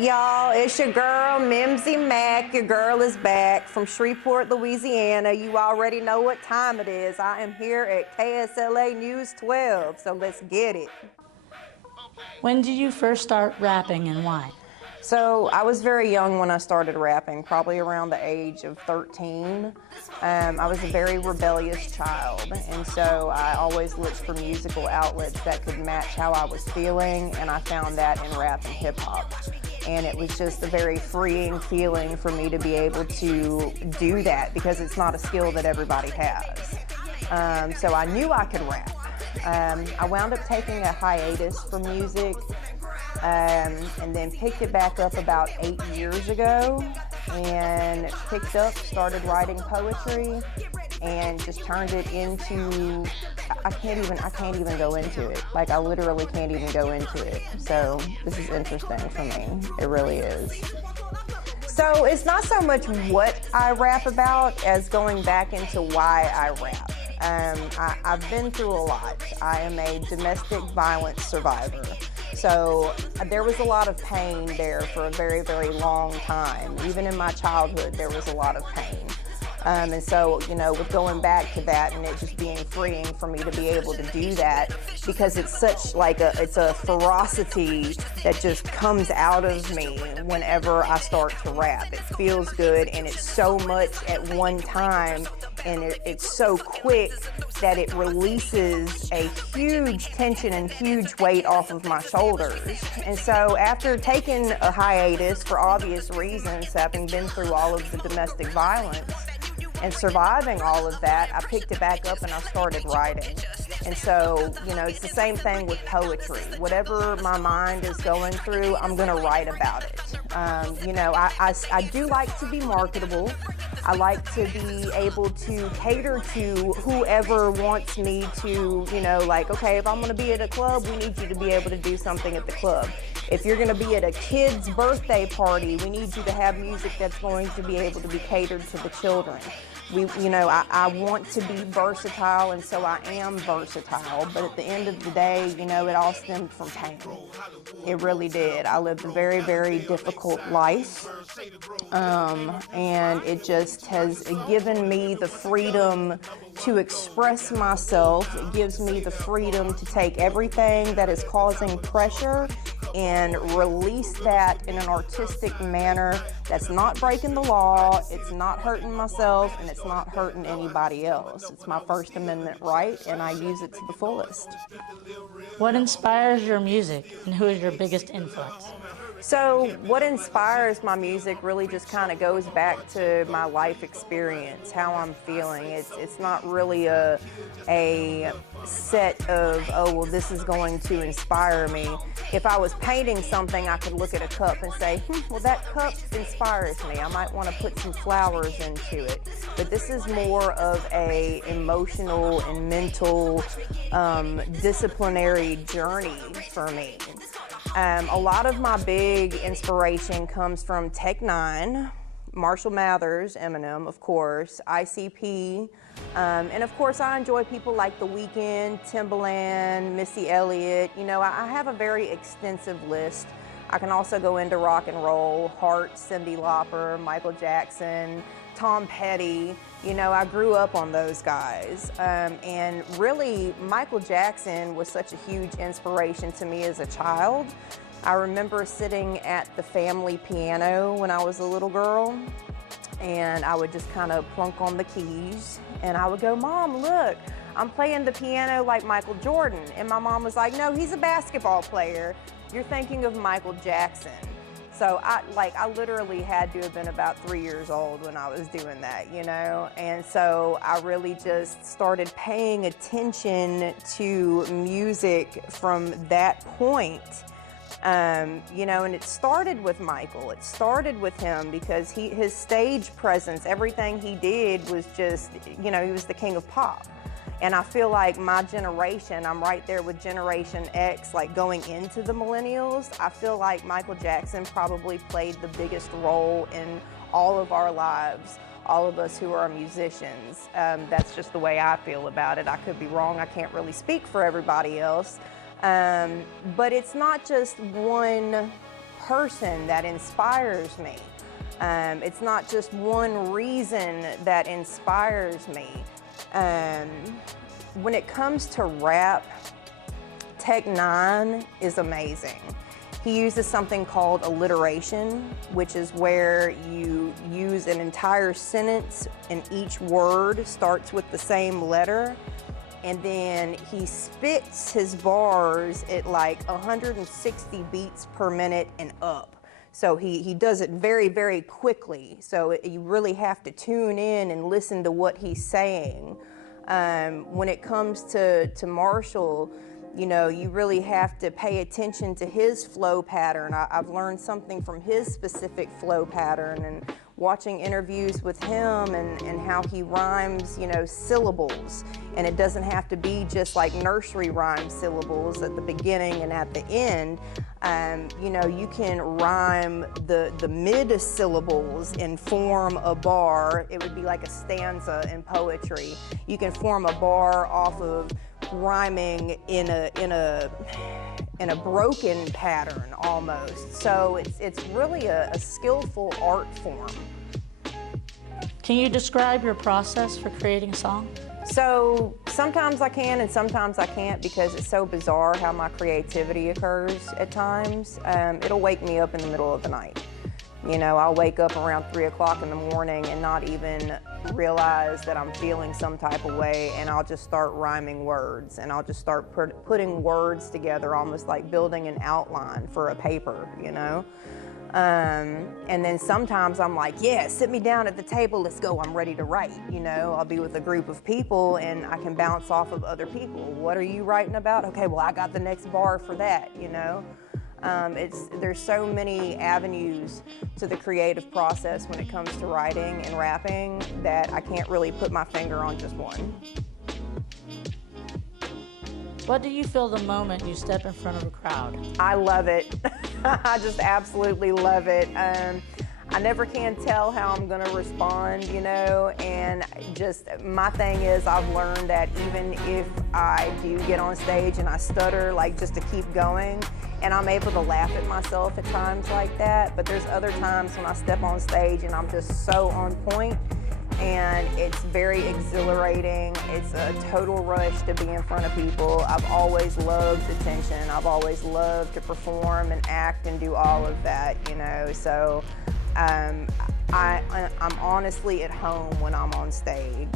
Y'all, it's your girl, Mimzy Mac. Your girl is back from Shreveport, Louisiana. You already know what time it is. I am here at KSLA News 12, so let's get it. When did you first start rapping and why? So I was very young when I started rapping, probably around the age of 13. I was a very rebellious child, and so I always looked for musical outlets that could match how I was feeling, and I found that in rap and hip-hop. And it was just a very freeing feeling for me to be able to do that because it's not a skill that everybody has. So I knew I could rap. I wound up taking a hiatus from music and then picked it back up about 8 years ago and started writing poetry and just turned it into, I can't even go into it. Like, I literally can't even go into it. So this is interesting for me. It really is. So it's not so much what I rap about as going back into why I rap. I've been through a lot. I am a domestic violence survivor. So there was a lot of pain there for a very, very long time. Even in my childhood, there was a lot of pain. And so, you know, with going back to that and it just being freeing for me to be able to do that, because it's such like it's a ferocity that just comes out of me whenever I start to rap. It feels good, and it's so much at one time, and it's so quick that it releases a huge tension and huge weight off of my shoulders. And so after taking a hiatus for obvious reasons, having been through all of the domestic violence, and surviving all of that, I picked it back up and I started writing. And so, you know, it's the same thing with poetry. Whatever my mind is going through, I'm gonna write about it. You know, I do like to be marketable. I like to be able to cater to whoever wants me to, you know, like, okay, if I'm gonna be at a club, we need you to be able to do something at the club. If you're gonna be at a kid's birthday party, we need you to have music that's going to be able to be catered to the children. I want to be versatile, and so I am versatile, but at the end of the day, you know, it all stemmed from pain. It really did. I lived a very, very difficult life, and it just has given me the freedom to express myself. It gives me the freedom to take everything that is causing pressure and release that in an artistic manner that's not breaking the law, it's not hurting myself, and it's not hurting anybody else. It's my First Amendment right, and I use it to the fullest. What inspires your music, and who is your biggest influence? So what inspires my music really just kind of goes back to my life experience, how I'm feeling. It's not really a set of, oh, well, this is going to inspire me. If I was painting something, I could look at a cup and say, well, that cup inspires me. I might want to put some flowers into it. But this is more of a emotional and mental disciplinary journey for me. A lot of my big inspiration comes from Tech Nine, Marshall Mathers, Eminem, of course, ICP, and of course I enjoy people like The Weeknd, Timbaland, Missy Elliott. You know, I have a very extensive list. I can also go into rock and roll, Heart, Cyndi Lauper, Michael Jackson, Tom Petty. You know, I grew up on those guys. And really, Michael Jackson was such a huge inspiration to me as a child. I remember sitting at the family piano when I was a little girl, and I would just kind of plunk on the keys, and I would go, Mom, look, I'm playing the piano like Michael Jordan. And my mom was like, no, he's a basketball player. You're thinking of Michael Jackson. So I literally had to have been about 3 years old when I was doing that, you know? And so I really just started paying attention to music from that point. You know, and it started with Michael. It started with him because his stage presence, everything he did was just, you know, he was the king of pop. And I feel like my generation, I'm right there with Generation X, like going into the millennials. I feel like Michael Jackson probably played the biggest role in all of our lives, all of us who are musicians. That's just the way I feel about it. I could be wrong. I can't really speak for everybody else. But it's not just one person that inspires me. It's not just one reason that inspires me. When it comes to rap, Tech Nine is amazing. He uses something called alliteration, which is where you use an entire sentence and each word starts with the same letter, and then he spits his bars at like 160 beats per minute and up. So he does it very, very quickly. So you really have to tune in and listen to what he's saying. When it comes to Marshall, you know, you really have to pay attention to his flow pattern. I've learned something from his specific flow pattern, and watching interviews with him and how he rhymes, you know, syllables. And it doesn't have to be just like nursery rhyme syllables at the beginning and at the end. You know, you can rhyme the mid syllables and form a bar. It would be like a stanza in poetry. You can form a bar off of rhyming in a broken pattern almost. So it's really a skillful art form. Can you describe your process for creating a song? So sometimes I can and sometimes I can't, because it's so bizarre how my creativity occurs at times. It'll wake me up in the middle of the night. You know, I'll wake up around 3 o'clock in the morning and not even realize that I'm feeling some type of way, and I'll just start rhyming words, and I'll just start putting words together, almost like building an outline for a paper, you know? And then sometimes I'm like, yeah, sit me down at the table, let's go, I'm ready to write. You know, I'll be with a group of people and I can bounce off of other people. What are you writing about? Okay, well, I got the next bar for that, you know? There's so many avenues to the creative process when it comes to writing and rapping that I can't really put my finger on just one. What do you feel the moment you step in front of a crowd? I love it. I just absolutely love it. I never can tell how I'm gonna respond, you know, and just my thing is I've learned that even if I do get on stage and I stutter, like just to keep going, and I'm able to laugh at myself at times like that, but there's other times when I step on stage and I'm just so on point, and it's very exhilarating. It's a total rush to be in front of people. I've always loved attention. I've always loved to perform and act and do all of that, you know, so I'm honestly at home when I'm on stage.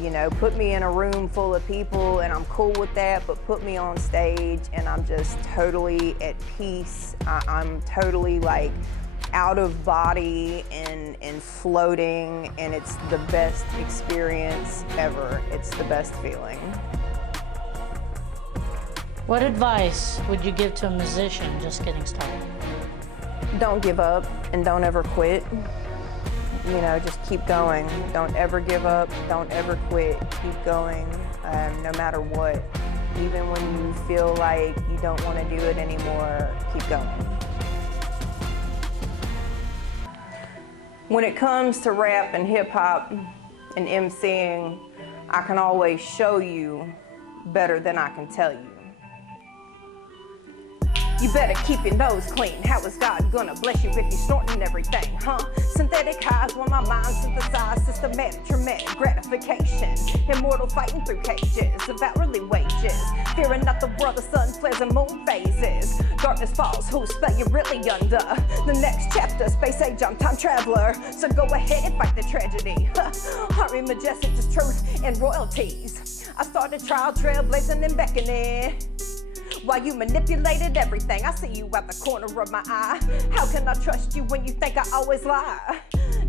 You know, put me in a room full of people and I'm cool with that, but put me on stage and I'm just totally at peace. I'm totally like out of body and floating, and it's the best experience ever. It's the best feeling. What advice would you give to a musician just getting started? Don't give up and don't ever quit. You know, just keep going. Don't ever give up. Don't ever quit. Keep going, no matter what. Even when you feel like you don't want to do it anymore, keep going. When it comes to rap and hip hop and MCing, I can always show you better than I can tell you. You better keep your nose clean. How is God gonna bless you if you're snorting everything, huh? Synthetic highs when my mind synthesized systematic traumatic gratification. Immortal fighting through cages of hourly wages. Fearing not the world, the sun flares and moon phases. Darkness falls, whose spell you're really under. The next chapter, space age, I'm time traveler. So go ahead and fight the tragedy. Hurry majestic to truth and royalties. I started trial trailblazing and beckoning. While you manipulated everything, I see you out the corner of my eye. How can I trust you when you think I always lie?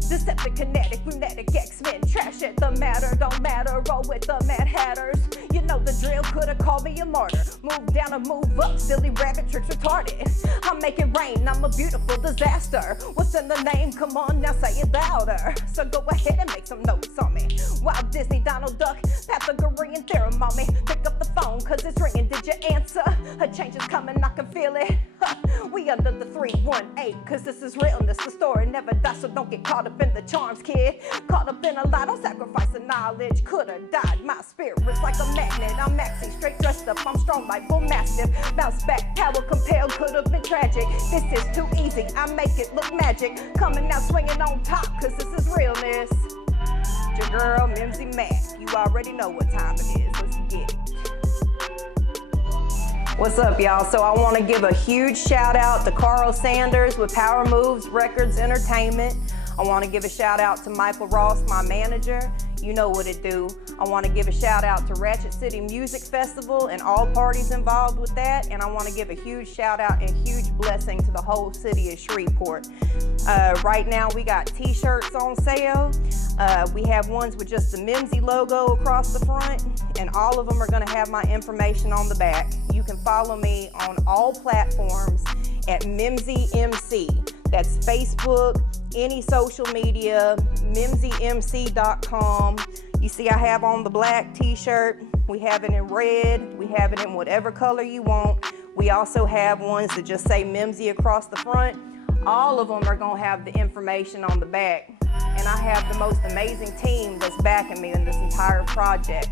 Deceptive, kinetic, lunatic, X-Men, trash it, the matter don't matter, roll with the Mad Hatters. You know the drill, could've called me a martyr. Move down or move up, silly rabbit tricks retarded. I'm making rain, I'm a beautiful disaster. What's in the name? Come on now, say it louder. So go ahead and make some notes on me. Wild Disney, Donald Duck, Pythagorean theorem on me. Pick up the phone, cause it's ringing, did you answer? A change is coming, I can feel it. We under the 318, cause this is realness, the story never dies. so don't get caught up in the charms, kid. Caught up in a lie, don't sacrifice the knowledge. Could've died, my spirit's like a magnet. I'm maxing, straight dressed up, I'm strong like bull mastiff. Bounce back, power compelled, could've been tragic. This is too easy, I make it look magic. Coming out swinging on top, cause this is realness. It's your girl, Mimzy Mac. You already know what time it is, let's get it. What's up, y'all? So I want to give a huge shout out to Carl Sanders with Power Moves Records Entertainment. I want to give a shout out to Michael Ross, my manager. You know what it do. I want to give a shout out to Ratchet City Music Festival and all parties involved with that. And I want to give a huge shout out and huge blessing to the whole city of Shreveport. Right now we got t-shirts on sale. We have ones with just the Mimzy logo across the front, and all of them are gonna have my information on the back. You can follow me on all platforms at Mimzy MC. That's Facebook, any social media, mimzymc.com. You see I have on the black t-shirt, we have it in red, we have it in whatever color you want. We also have ones that just say Mimzy across the front. All of them are gonna have the information on the back. And I have the most amazing team that's backing me in this entire project.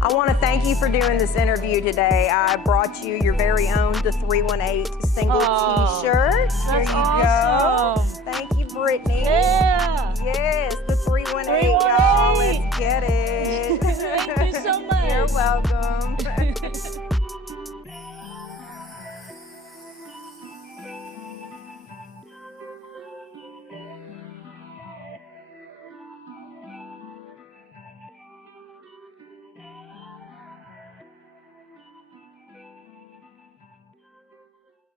I want to thank you for doing this interview today. I brought you your very own The 318 single t-shirt.